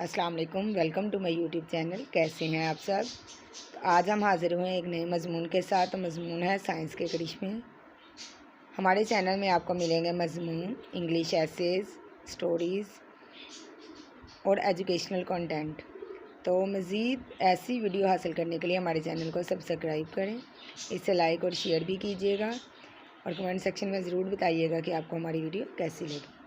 अस्सलाम वालेकुम, welcome to my YouTube channel. कैसे हैं आप सब? तो आज हम हाज़िर हुए एक नए मज़मून के साथ। मज़मून है साइंस के करिश्मे। हमारे चैनल में आपको मिलेंगे मज़मून, इंग्लिश एसेज, स्टोरीज़ और एजुकेशनल कंटेंट। तो मज़ीद ऐसी वीडियो हासिल करने के लिए हमारे चैनल को सब्सक्राइब करें, इसे लाइक और शेयर भी कीजिएगा और कमेंट सेक्शन में ज़रूर बताइएगा कि आपको हमारी वीडियो कैसी लगी।